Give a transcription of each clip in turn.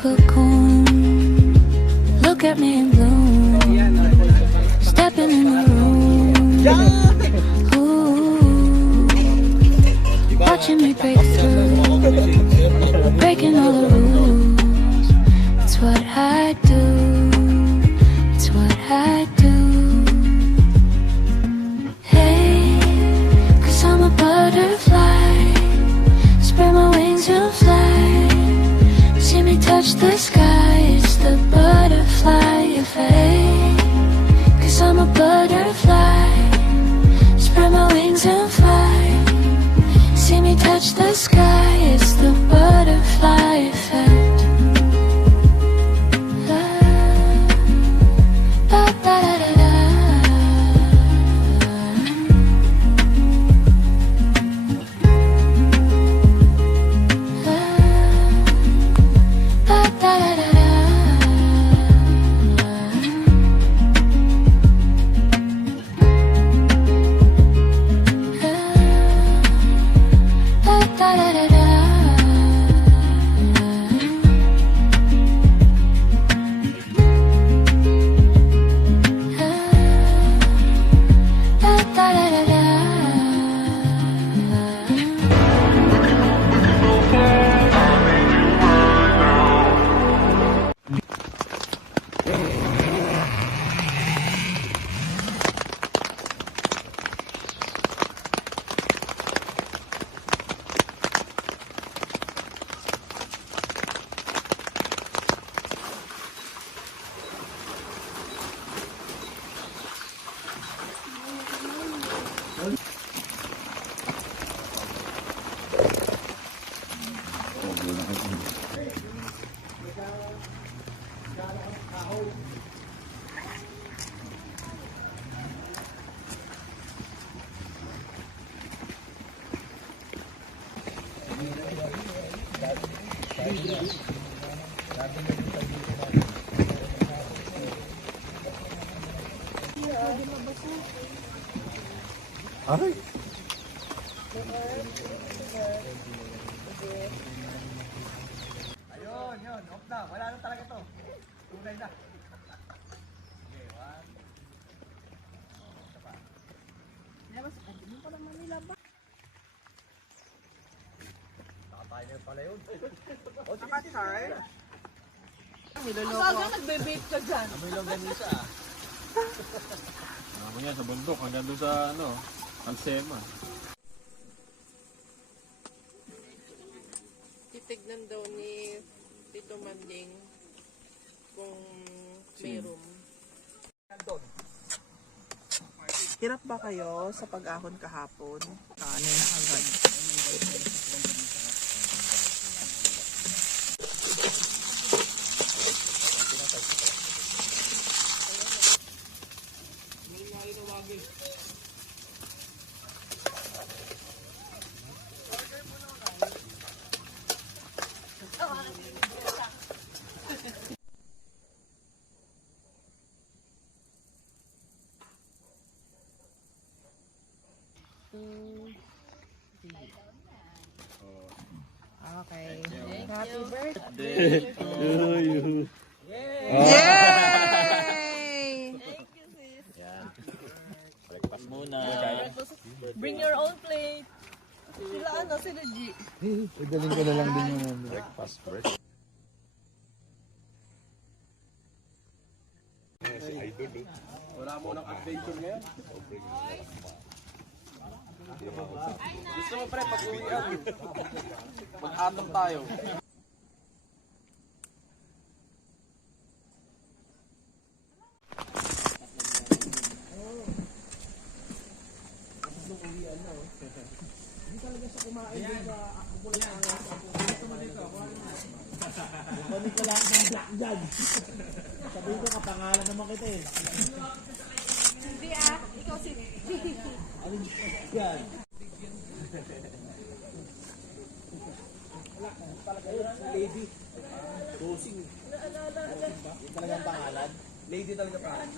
Cocoon, look at me in bloom, stepping in the room, ooh, watching me break through, breaking all the rules. It's what I do, it's what I do. Hey, 'cause I'm a butterfly, spread my wings and fly. See me touch the sky, it's the butterfly effect. 'Cause I'm a butterfly, spread my wings and fly. See me touch the sky, it's the butterfly effect. Da, da, da, da, da. Aray! Ayun, yun. Off na. Wala na talaga to. Tunay na. Okay, one. Isa pa. Nakatayo na pala yun. O, nakatayo. Hanggang nagbe-vape ka dyan. Amoy lang ganisa ah. Ako yan sa bundok, hanggang doon sa Alsema. Titignan daw ni Tito Manding kung may room. Hirap ba kayo sa pag-ahon kahapon? Ano na agad? Okay. Happy birthday to you. Yay! Thank you, sis. Breakfast muna. Bring your own plate. Sila sila G. Igaling ko na lang din yung breakfast. Wala mo ng adventure ngayon. Gusto mo pre, pag-uwian. Mag-atong tayo. Kunin ko lahat ng black dyan. Sabihin ko, kapangalan naman kita eh. Hindi ah, ikaw si... Lady. Bossing. Yung talagang pangalan. Lady talaga pangalan.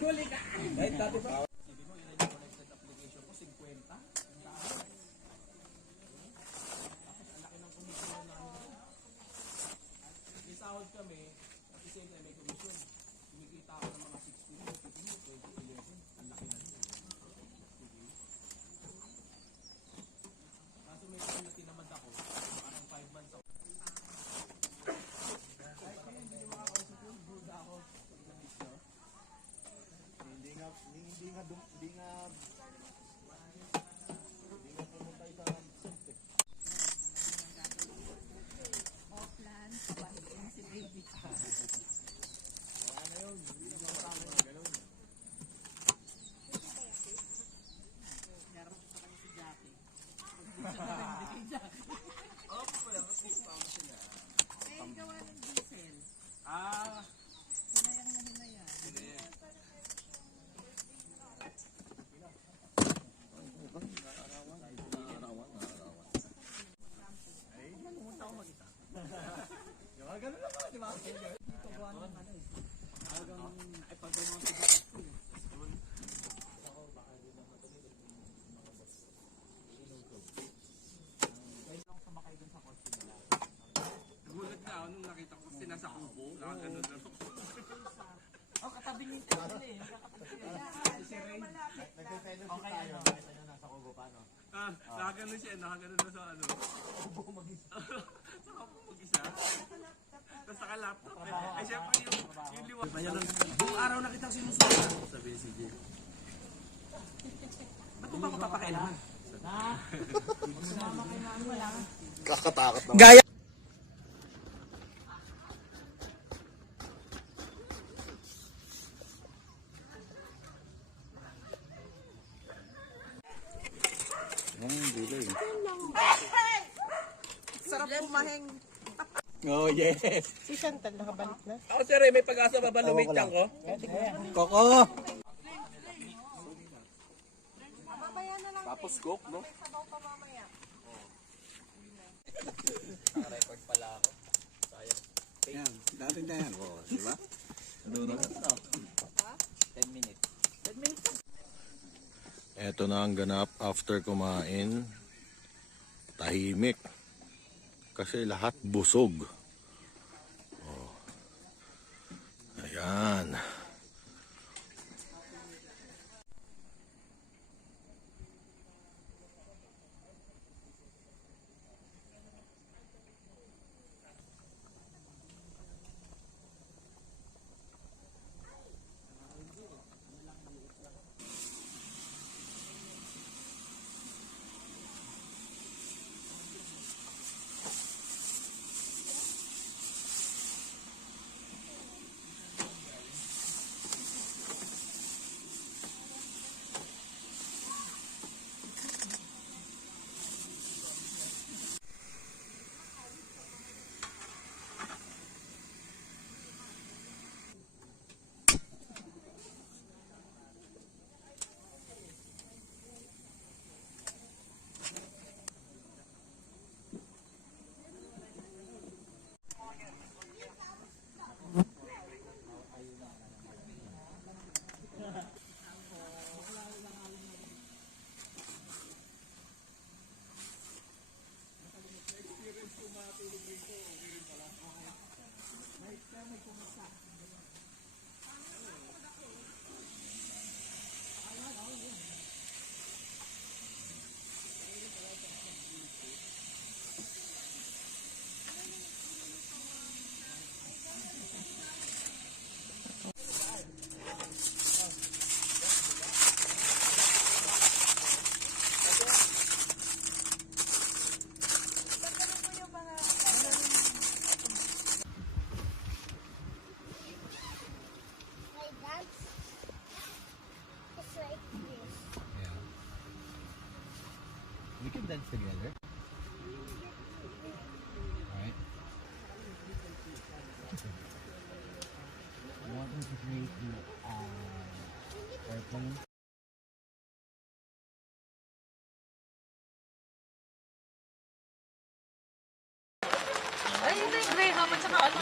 Kuli ka! Kahit dati pa. Sabi mo, yun yung connected application ko, 50. Tapos ang laki ng komisyon namin. May sahod kami, at the same time may komisyon. Kumikita ako ng mga 60, 50, 20, 11. Ang laki na rin. Kaso may time na tinamad ako, parang 5 months ako. Hindi nga pumunta sa self eh. Offline, kabahin si baby. Wala na yun, hindi na makasama yung gano'n. Meron ko sa kanya si Jackie. Oh, wala kasi pa siya. Eh, gawa ng diesel. Ah, Hinayang na hinayang. yung mga ganun lang pala, di ba? Dito gawa ng ano eh. Hanggang ay pag ganun sa gulat na ako nung nakita ko sinasa kubo. Nakaganon na ako. Oh, katabi niya eh. Si Ray. Okay, ano? Nakita nyo nasa kubo pa, no? Ah, nakaganon siya, nakaganon na sa ano. Kubo mag-isa. Nakapo mag-isa. Tapos naka-laptop eh. Ay, syempre yung liwanag. Buong araw na kitang sinusunod. Sabi ni CJ. Ba't mo ba ako papakailangan? Kakatakot na. Gaya! Sarap kumahing. Oh, yes! Si Chantal nakabalik na. Ako sir, may pag-asa pa ba lumitang ko? Koko! Tapos cook, no? Naka-record pala ako. Sayang. Yan, dating na yan. Oo, di ba? 10 minutes. Eto na ang ganap after kumain. Tahimik. Kasi lahat busog. Oh. Ayan. We can dance together. Alright. I want them to create the airplane.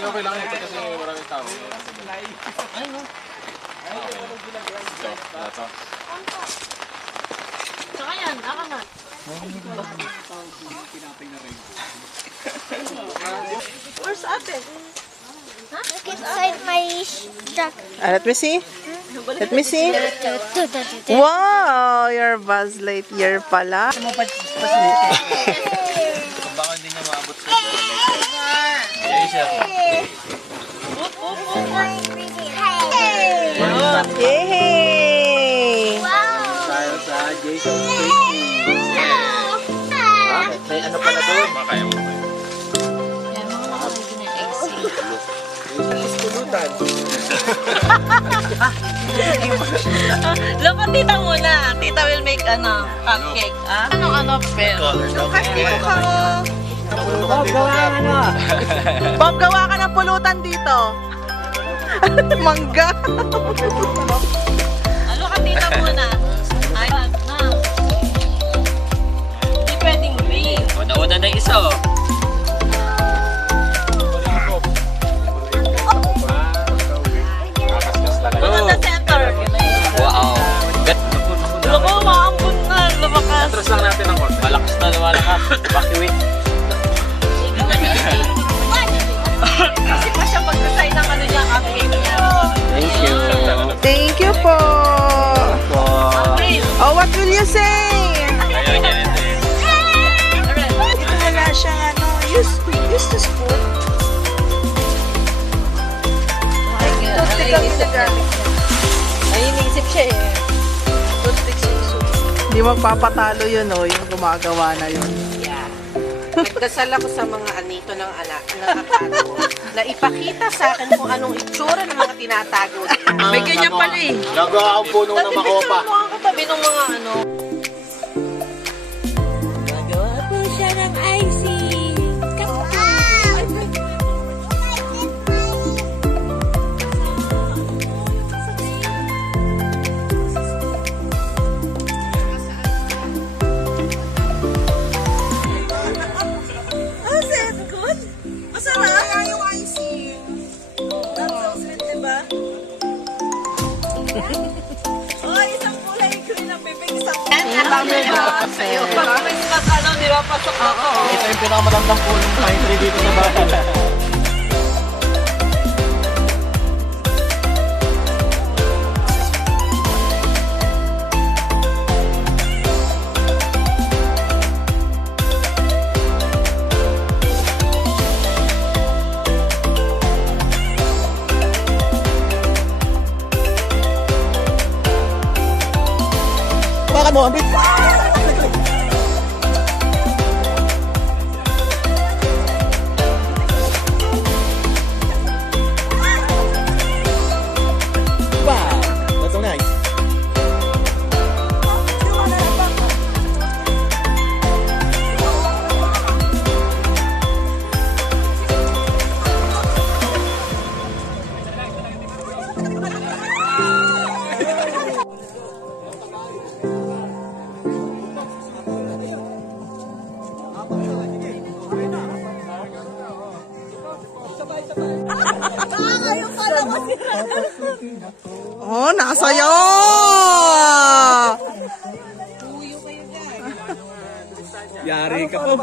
okay lang ito kasi maraming tao. Ay, no. Ito, ito. Saka yan, aka na. Where's ate? Look inside my truck. Let me see. Let me see. Wow, you're Buzz Lightyear pala. Baka hindi niya maabot sa Yes, sir. Yay! Tayo sa Jason May ano pala doon? Makaya mo. Yan, mga makakagin na exit. Pulutan. Dapat tita muna. Tita will make cupcake. Ah? Ano, pero. Bob, gawa ka ng pulutan dito. Mangga. Ano ka tita muna? Ay, na. Hindi pwedeng green. Una-una na isa oh. Look at the center. Wow. Look ko, maambun na. Lumakas. Atras lang natin ang konti. Malakas na lumalakas. Bakiwit. Kasi pa siya mag-design ng ano niya, cupcake niya. Thank you. Thank you po. Okay. Oh, what will you say? Ayaw niya nito eh. Ito wala siyang ano. Use the spoon. Ay, iniisip siya eh. Hindi magpapatalo yun, oh, yung gumagawa na yun. Nagdasal ako sa mga anito ng anak ko na ipakita sa akin kung anong itsura ng mga tinatago. May ganyan pala eh. Gagawa akong puno ng makopa. Ano ang katabi ng mga ano? Nagawa po siya ng icing. How's it? Good? Masarap? Kaya yung icing. That's so sweet, diba? Oh, isang kulay green ang bibig, isang kulay. Baka may spot ano, di ba? Pasok ako. Ito yung pinakamatandang punong pine tree dito sa bahay. Baka mo, ambit! Wow, that's so nice. Oh, nasayo! Yari ka po.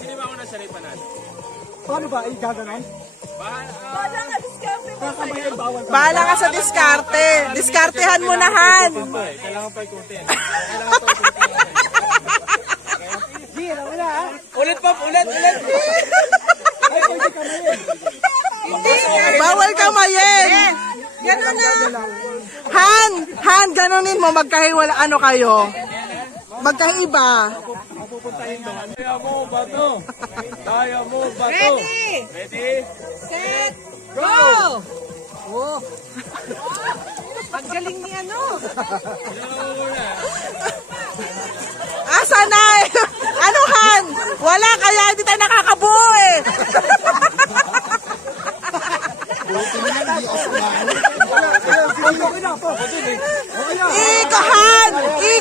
Sino ba ako na sarili panan? Bahala ka sa diskarte. Diskartehan mo na, Han. Kailangan pa ikunti. Ulit pa, ulit. Bawal kamayin. Ganun na. Han, ganunin mo. Magkahiwala, ano kayo? Magkaiba. Kaya mo, bato. Kaya mo, bato. Ready? Set! Go! Oh. Ang galing ni ano? Asa na? Ano, Han? Wala, kaya hindi tayo nakakabuo eh.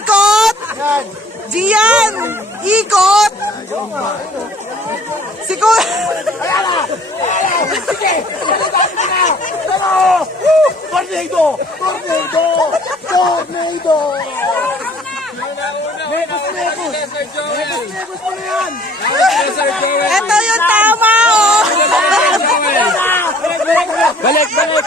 Ikot! Gian! Ikot! Si Kuya... Tornado! Tornado! Tornado! Negus, Negus! Negus, Negus mo na yan! Ito yung tama, oh! Balik, balik!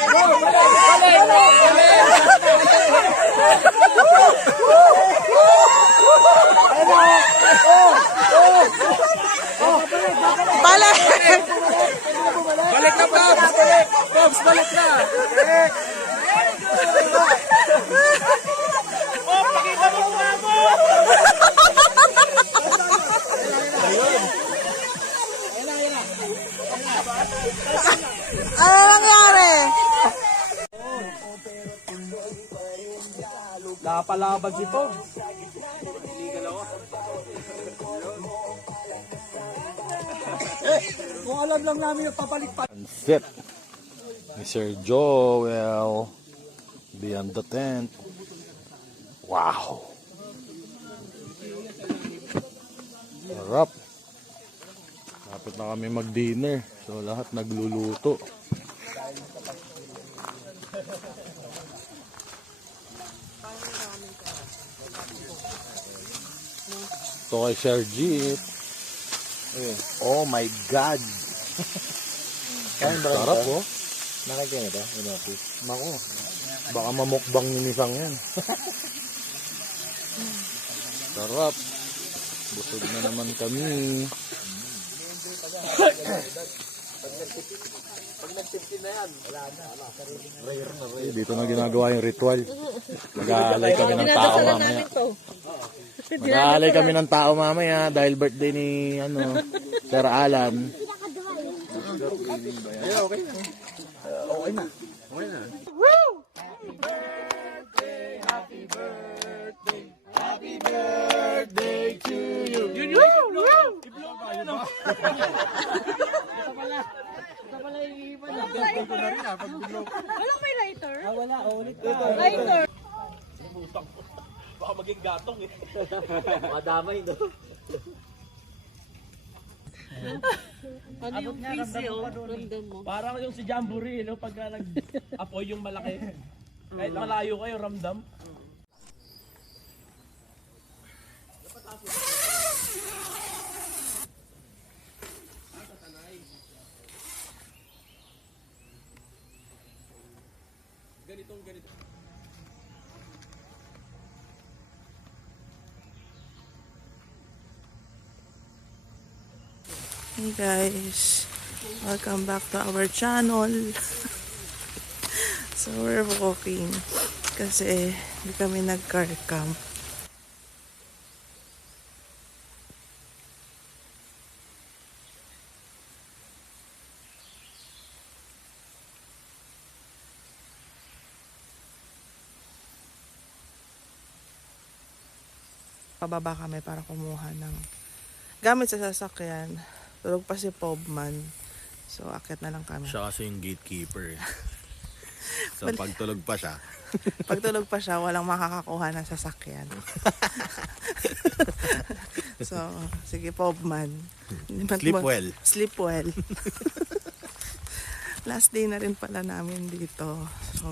Balik! Balik na, Pops! Pops, balik na! Ano nangyari? Napalaban si Pops. Kung alam lang namin yung papalikpat. Fit ni Sir Joel beyond the tent. Wow, sarap. Lapit na kami mag dinner, so lahat nagluluto. Ito kay Sir Jeep. Oh my God. Sarap, oh. Nakikita ito? Inopis. Nako, baka mamukbang ni Nisang yan. Sarap. Busog na naman kami. Dito na ginagawa yung ritual. Mag-aalay kami ng tao mamaya. Mag-aalay kami ng tao mamaya dahil birthday ni Sir Alan. Walang may lighter? Wala, ulit ka. Lighter. Baka maging gatong eh. Madamay, no? Ano yung busy, oh? Ramdam mo. Parang yung si Jamboree, no? Pagka nag-apoy yung malaki. Kahit malayo kayo, ramdam. Hey guys, welcome back to our channel. So we're walking kasi hindi kami nag-car camp. Pababa kami para kumuha ng gamit sa sasakyan. Tulog pa si Pobman. So, akit na lang kami. Siya kasi yung gatekeeper. So, pagtulog pa siya. Pagtulog pa siya, walang makakakuha ng sasakyan. So, sige Pobman. Sleep well. Sleep well. Last day na rin pala namin dito. So,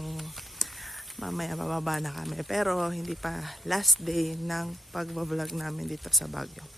mamaya bababa na kami. Pero, hindi pa last day ng pagbablog namin dito sa Baguio.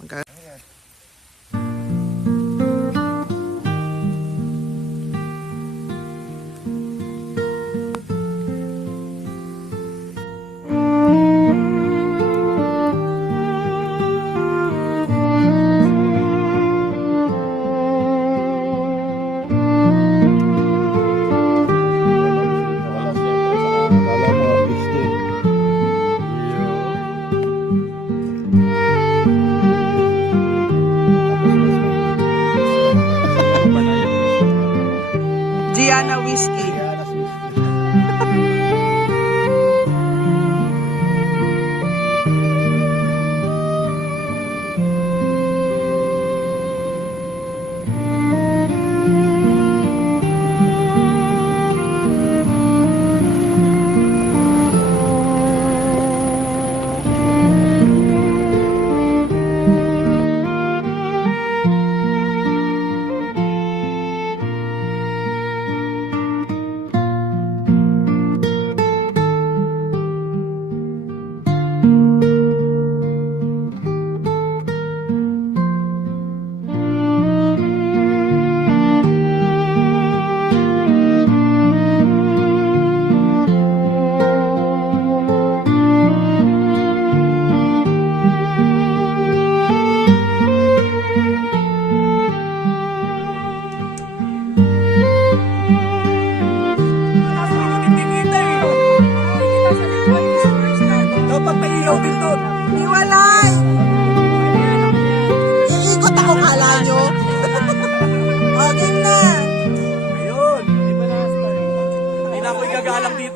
Ayaw din to. Hiwalay! Iikot ako, kala nyo? O, game na! Ayun. Hindi na ako igagalang dito.